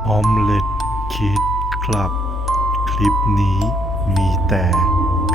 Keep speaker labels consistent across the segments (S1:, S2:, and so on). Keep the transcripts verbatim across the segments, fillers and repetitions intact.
S1: ออมเล็ตคิดครับ คลิปนี้มีแต่ผี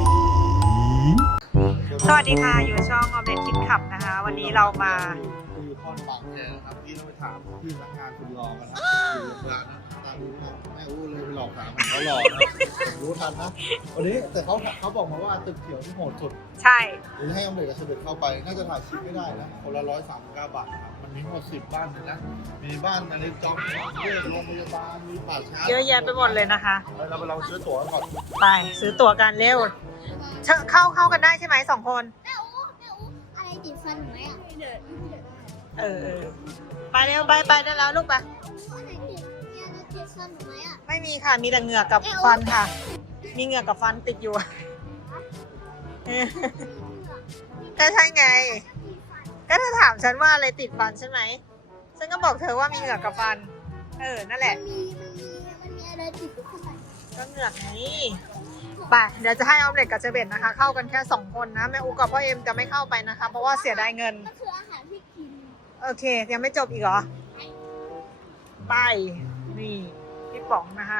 S2: สวัสดีค่ะ อยู่ช่องออมเล็ตคิดขับนะคะ วันนี้เรามา
S3: คือคอนบางแคนะครับพี่ต้องไปถามพี่พนักงานคุณรอกันนะอยู่โรงพยาบาลนะตามรู้นะแม่อู้เลยไปหลอกถามเขาหลอกนะรู้ทันนะวันนี้แต่เขาเขาบอกมาว่าตึกเขียวที่โหดสุด
S2: ใช่
S3: หรือให้อำเด็กกับเฉลิมเข้าไปน่าจะถ่ายคลิปไม่ได้นะคนละร้อยสามสิบเก้าบาทครับมันมีทั้งหมดสิบบ้านเลยนะมีบ้านอะไรจอมเรื่องโรงพยาบาลมีป่าช้า
S2: เยอะแยะไปหมดเลยนะคะ
S3: เราไปลองซื้อตั๋วก่อน
S2: ไปซื้อตั๋วกันเร็วเชิญเข้าเข้ากันได้ใช่ไหมสองคน
S4: แม่อู้แม่อู้อะไรติดฟันหนูไหมอ่ะเดี๋ยว
S2: เออเออไปเร็วไปไปได้แล้วลูกไป
S4: อะไรติดเนี่ยอะไรติดฟันหนูไหมอ่ะ
S2: ไม่มีค่ะ มีแต่เหงือกกับฟันค่ะ มีเหงือกกับฟันติดอยู่ เออก็ใช่ไง ก็เธอถามฉันว่าอะไรติดฟันใช่ไหม ฉันก็บอกเธอว่ามีเหงือกกับฟัน เออ นั่นแห
S4: มั
S2: ละ
S4: นมีมันมีมันมีอะไรติดอยู่ข้างใน
S2: ก็เหงือกไงไปเดี๋ยวจะให้ออมเล็ตกับเจเบตนะคะ เข้ากันแค่สองคนนะ แม่อูกับพ่อเอ็มจะไม่เข้าไปนะคะ เพราะว่าเสียดายเงิน
S4: มันคืออาหารที่กิน
S2: โอเค ยังไม่จบอีกเหรอ ไป นี่ พี่ป๋องนะคะ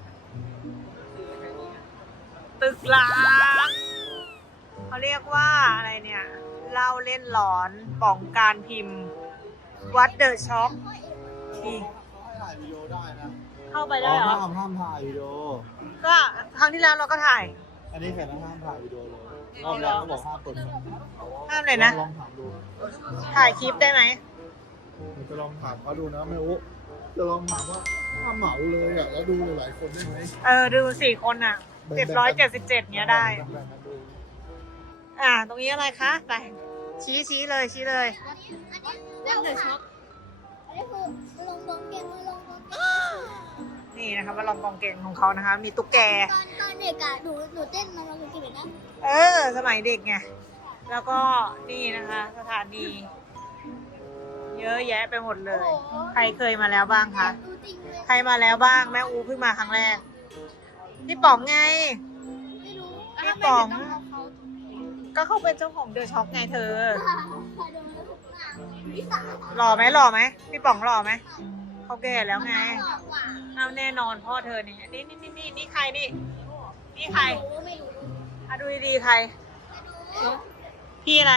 S2: ตึกล้างเขาเรียกว่าอะไรเนี่ยเล่าเล่นหลอนป๋องการพิมพ์ วัดเดอะช็อคนี่
S3: เขาให้ถ่ายวิดีโอได้นะ
S2: เข้าไปได้เหรอ
S3: ห้ามห้ามถ่ายวิดีโอ
S2: ก็ครั้งที่แล้วเราก็ถ่าย
S3: อันนี้แค่ห้ามถ่ายวิดีโอเลยรอบแรกเขาบอกห้ามเปิด
S2: ห้ามเลยนะ
S3: ลองถามดู
S2: ถ่ายคลิปได้ไหม
S3: เดี๋ยวจะลองถามเขาดูนะแม่อุ๊จะลองถามว่าถ้าเหมาเลยอ่ะแล้วดูหลายๆคนได้ไหม
S2: เออ ดูสี่คนอ่ะเจ็ดร้อยเจ็ดสิบเจ็ดเนี้ยได้
S3: แบ่งกันดู
S2: อ่า ตรงนี้อะไรคะ ไป ชี้ชี้เลย ชี้เลย
S4: อันนี้อันนี้เรื่องช็อกอันนี้คือลงบองเกมมาลงบองเกม
S2: นี่นะคะมาลองกองเก่งของเขานะคะ มีตุ๊กแก
S4: ตอนตอนเด็กอ่ะหนูหนูเต้นมาลงบองเกมแบบนั้น
S2: เออ สมัยเด็กไง แล้วก็นี่นะคะ สถานี เยอะแยะไปหมดเลย ใครเคยมาแล้วบ้างคะ
S4: ดูจริงเลย
S2: ใครมาแล้วบ้าง แม่อูเพิ่งมาครั้งแรก พี่ป๋องไง
S4: ไม่รู้
S2: พี่ป๋อง
S4: แล้วทำไมถึต้องเอาเขา
S2: ก็เขาเป็นเจ้าของเดอะช็อคไงเธอ
S4: พาโดนแล้วทุกอย่างพี่สาว
S2: หล่อไหมหล่อไหม พี่ป๋องหล่อไหม เขาแก่แล้วไง
S4: หลอกกว่า
S2: เอาแน่นอนพ่อเธอนี่นี่นี่นี่นี่นี่ใครนี่ นี่ใคร
S4: ไม่รู้ไม่รู้
S2: อ่ะดูดีๆใคร
S4: ไม่รู้
S2: พี่อะไร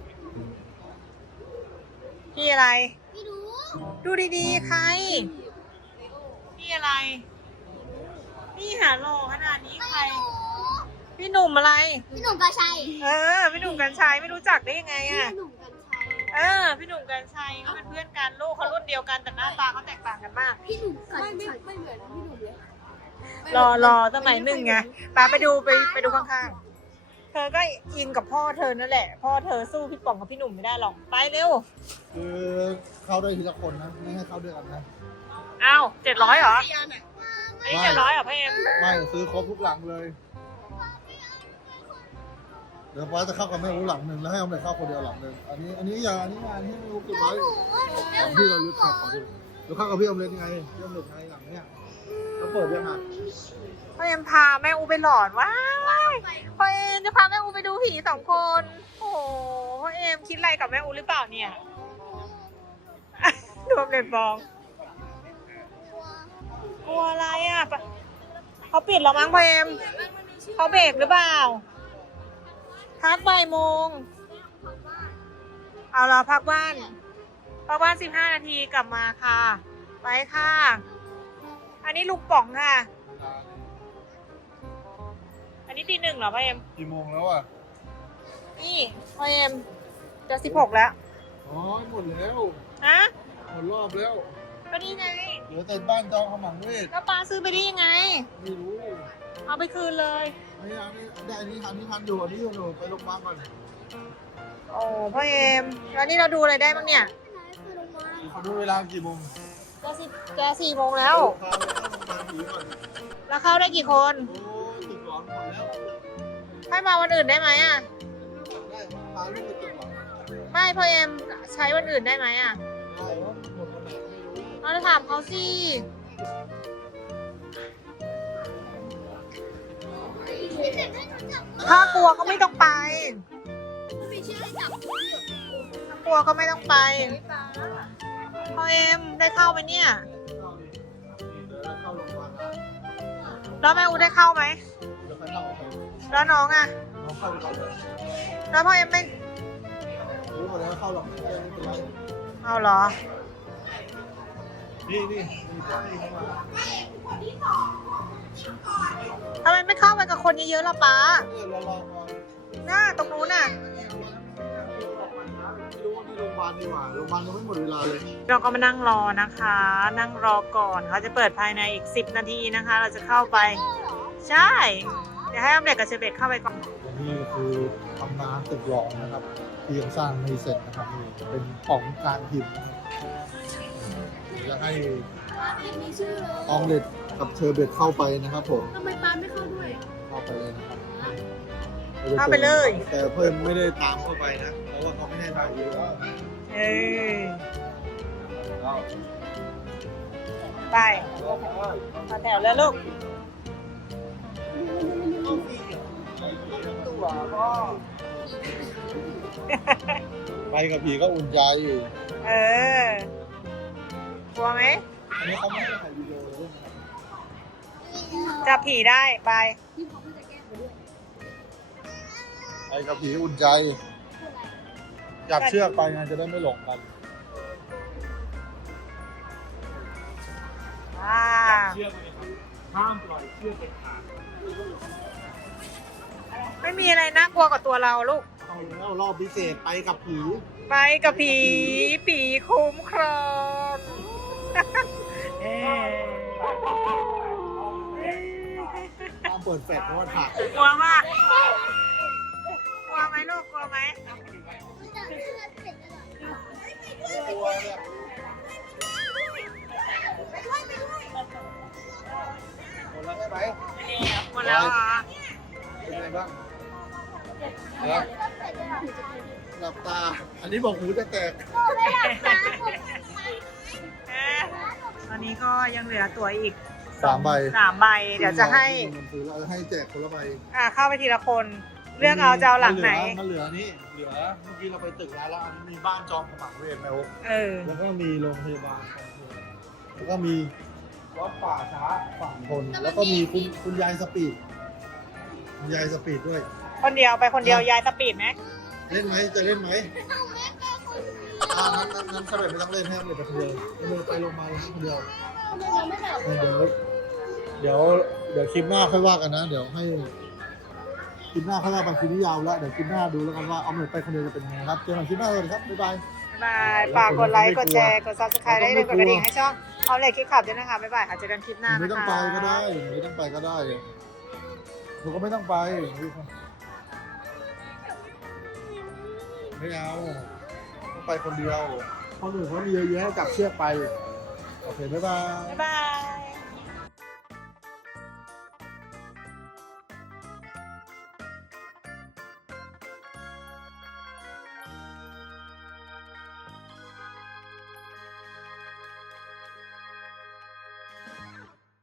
S2: พี่อะไร
S4: ไม่รู้
S2: ดูดีๆ ใคร พี่อะไร พี่หาโลขนาดนี้ใคร พี่หนุ่มอะไร
S4: พี่หนุ่มกาชัย
S2: เออ พี่หนุ่มกัญชัยไม่รู้จักได้ยังไง
S4: พี่
S2: อ่ะ
S4: หนุ่มกาชัย
S2: เออ พี่หนุ่มกัญชัยเขาเป็นเพื่อนกันลูกเขารุ่นเดียวกันแต่หน้าตาเขาแตกต่างกันมาก
S4: พี่หนุ่มกาชัยไม่ไม่เหมือนพี่หนุ่มเลย
S2: รอรอสมัยหนึ่งไงปาไปดูไปไปดูข้างๆ เธอก็อินกับพ่อเธอนั่นแหละ พ่อเธอสู้พี่ป๋องกับพี่หนุ่มไม่ได้หรอก ไปเร็ว
S3: คือเข้าได้ทีละคนนะไม่ให้เข้าด้วยกันนะ
S2: อ้าวเจ็ดร้อยเหรอ อันนี้เจ็ดร้อยเหรอพ่อเอ็ม
S3: ไม่ซื้อครบทุกหลังเลย เดี๋ยวป้าจะเข้ากับแม่รู้หลังหนึ่งแล้วให้ออมเล็ตเข้าคนเดียวหลังหนึ่งอันนี้อันนี้อย่าอันนี้งานที่ไม่รู้กี่ร้อยของพี่เราลึกครับของพี่เราเข้ากับพี่ออมเล็ตยังไงพี่ออมเล็ตไงหลังเนี้ยเขาเปิดยังไง
S2: พ่อเอ็มพาแม่อูไปหลอนว้ายพ่อเอ็มจะพาแม่อูไปดูผีสองคน โอ้โหพ่อเอ็มคิดอะไรกับแม่อูหรือเปล่าเนี่ย รวมเด็ดบองกลัวอะไรอ่ะปะเขาปิดแล้วมั้งพ่อเอ็มเขาเบรกหรือเปล่าพักบ่ายโมงเอาเราพักบ้านพักบ้านสิบห้านาทีกลับมาค่ะ ไปค่ะ อันนี้ลูกป๋องค่ะ อันนี้ตีหนึ่งเหรอพ่อเอ็ม
S3: กี่โมงแล้วอ่ะ
S2: นี่พ่อเอ็มจะสิบหกแล้ว
S3: อ๋อหมดแล้ว
S2: ฮะ
S3: หมดรอบแล้ว
S2: ก็นี่ไง
S3: เหลือแต่บ้านจองขมังเวท
S2: แล้วปลาซื้อไปได้ยังไง
S3: ไม่รู้
S2: เอาไปคืนเลย
S3: ไม่เอาไม่ได้อันนี้ทันนี้ทันอยู่อันนี้อยู่หนูไปโรงพยาบาลก่อน
S2: โอ้พ่อเอ็มแล้วนี่เราดูอะไรได้บ้างเนี่ย
S4: คือลงมา
S3: เขาดูเวลากี่โมง
S2: จะสิบจะสี่โมงแล้ว
S3: พาไปเข้าโรงพยาบาลผีก่อน
S2: แล้วเข้าได้กี่คน
S3: โอ้ตึกหลอนหมดแล้ว
S2: ให้มาวันอื่นได้ไหมอ่ะ
S3: ได้พาลูกไปตึกหลอน
S2: ไม่พ่อเอ็มใช้วันอื่นได้ไหมอ่ะ
S3: ได้ว่าหมดวันไหนก็ไม่รู้
S2: เราจะถามเขาสิ
S4: พี่เด็กให้หนูจับมือ
S2: ถ้ากลัวก็ไม่ต้องไป
S4: พี่เชื่อให้จับมืออยู่
S2: ถ้ากลัวก็ไม่ต้องไปพ่อเอ็มได้เข้าไหมเนี่ยแล้วแม่อูได้เข้าไหม
S3: เดี๋ยวค่อยเล่าไป
S2: แล้วน้องอ่ะ
S3: น้องเข้าไปก่อนเลย
S2: แล้วพ่อเอ็มไม่
S3: รู้หมดแล้วเข้าหรอกไม่เป็นไร
S2: เอาเหรอ
S3: นี่นี่นี่เข้ามา
S2: ทำไมไม่เข้าไปกับคนเยอะๆล่ะป๊า
S3: เออรอรอก่อน
S2: หน้าตรงนู้นน่ะ
S3: ไม่รู้ว่าที่โรงพยาบาลดีกว่าโรงพยาบาลยังไม่หมดเวลาเลย
S2: เราก็มานั่งรอนะคะ นั่งรอก่อนเขาจะเปิดภายในอีกสิบนาทีนะคะ เราจะเข้าไป ใช่ เดี๋ยวให้ออมเล็กกับเชเบตเข้าไปก่อน
S3: นี่คือตำนานตึกหลอกนะครับที่ยังสร้างไม่เสร็จนะครับนี่เป็นของกลางพิมพ์นะครับจะให้
S4: ไม่มีชื่อเลย
S3: ออมเล็ตกับเชอร์เบตเข้าไปนะครับผม
S4: ทำไมปาไม่เข้าด้วย
S3: เข้าไปเลยนะครับ
S2: เข้าไปเลย
S3: แต่เพิ่มไม่ได้ตามเข้าไปนะ เพราะว่าเขาไม่ได้ถ่ายวีดีโอ
S2: เออไปมาแถวแล้วลูก
S3: ไปกับผีก็อุ่นใจ
S2: เออ กลัวไหม
S3: อันนี้เขาไม่ได้ถ่ายวีดีโอเลยนะครับ
S2: จับผีได้ไป
S4: ที่เขาจะแก้ไปด้วย
S3: ไปกับผีอุ่นใจจับเชือกไปไงจะได้ไม่หลงกัน
S2: อ่า
S5: เชือกเลยครับห้ามปล่อยเชือกเด็ดขาด
S2: ไม่มีอะไรน่ากลัวกับตัวเราลูก
S3: เอาแล้วรอบพิเศษไปกับผี
S2: ไปกับผี ผีคุ้มครอง เอ้ย
S3: ห้ามเปิดแฟลชเพราะว่าถ่าย
S2: กลัวมากกลัวไหมลูก กลัวไหม
S3: ตัวเนี่ย หมดแล้วใช่ไหม
S2: หมดแล้วเหรอ
S3: เป็นไงบ้างนะหลับตา อันนี้บอกหูจะแตก
S2: เอ๊ะตอนนี้ก็ยังเหลือตั๋วอีก
S3: สามใบ
S2: สามใบ เดี๋ยวจะให้
S3: มันซื้อแล้วให้แจกคนละใบ
S2: อ่าเข้าไปทีละคน เลือกเอาจะเอาหลังไหน
S3: มันเหลือนี่ เหลือ เมื่อกี้เราไปตึกร้านแล้ว อันนี้มีบ้านจอมขมังเวทแมว
S2: เออ
S3: แล้วก็มีโรงพยาบาลแล้วก็มีวัดป่าช้าฝั่งทน แล้วก็มีคุณคุณยายสปีดคุณยายสปีดด้วย
S2: คนเดียวไปคนเดียวยายสปีดไหม
S3: เล่นไหมจะเล่นไหมอ่านั้นนั้นนั้นสมัยไม่ต้องเล่นให้เลยไปคนเดียวเลยไปโรงพยาบาลคนเดียวเออเดี๋ยวเดี๋ยวเดี๋ยวคลิปหน้าค่อยว่ากันนะ เดี๋ยวให้คลิปหน้าค่อยว่ากันคลิปนี้ยาวแล้วเดี๋ยวคลิปหน้าดูแล้วกันว่าเอาเหมือนไปคนเดียวจะเป็นยังไงครับเจอกันคลิปหน้าเลยครับบ๊ายบาย
S2: บายฝากกดไลค์ กดแชร์ กดซับสไครต์ได้เลยกดกระดิ่งให้ช่องเอาเลยคลิปขับด้วยนะคะ บ๊ายบายค่ะ เจอกันคลิปหน้านะคะ
S3: ไม่ต้องไปก็ได้ไม่ต้องไปก็ได้หนูก็ไม่ต้องไปไม่เอาต้องไปคนเดียวคนอื่นเขามีเยอะแยะจับเชือกไปโอเคบ๊ายบาย
S2: บ๊ายบาย